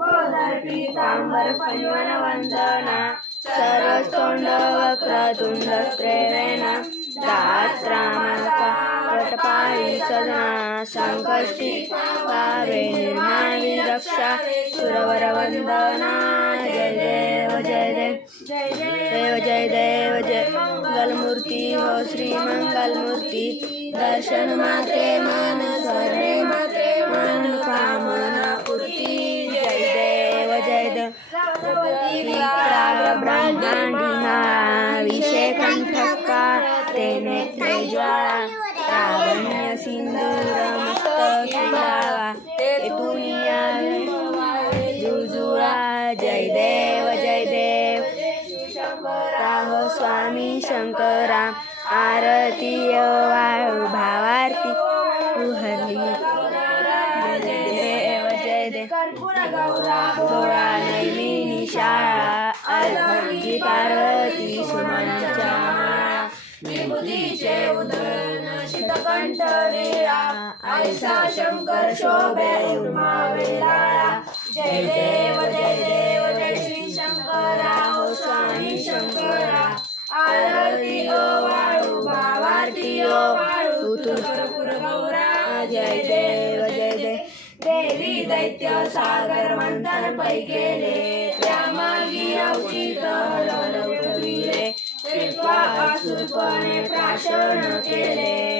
गोधर पीतांबर परिवन वंदना सर्वतोंड वक्रतुंड प्रेरेण दात्रामका वटपाळी संकष्टी पावे निर्माणी रक्षा सुरवर वंदना जय देव जय देव देव जय देव जय मंगलमूर्ती हो श्री मंगलमूर्ती दर्शन मात्रे मन सर्वे मात्रे। विक्राळ ब्रह्मांडी हा विषय कंठका तेने तेथून यावे जुजुळा जय देव जय देव। स्वामी शंकरा आरती वाळू भावारती उहरली जय देव जय देव थोडा नैमिनी शाळा अर्धी पार्वती सुमनाच्या माळा. विभूतीचे उदयन शितकंठ वीरा आयसा शंकर शोभे उर्मावेला जय देव जय देव जय श्री शंकरा. ओ स्वामी शंकरा. आरती ओ वाळू भावारती ओ वाळू. तुळपुर गौरा. जय देव जय देव देवी दैत्य सागर मंथन पै गेले उठविले श्रीत्वा असुरपणे प्राशन केले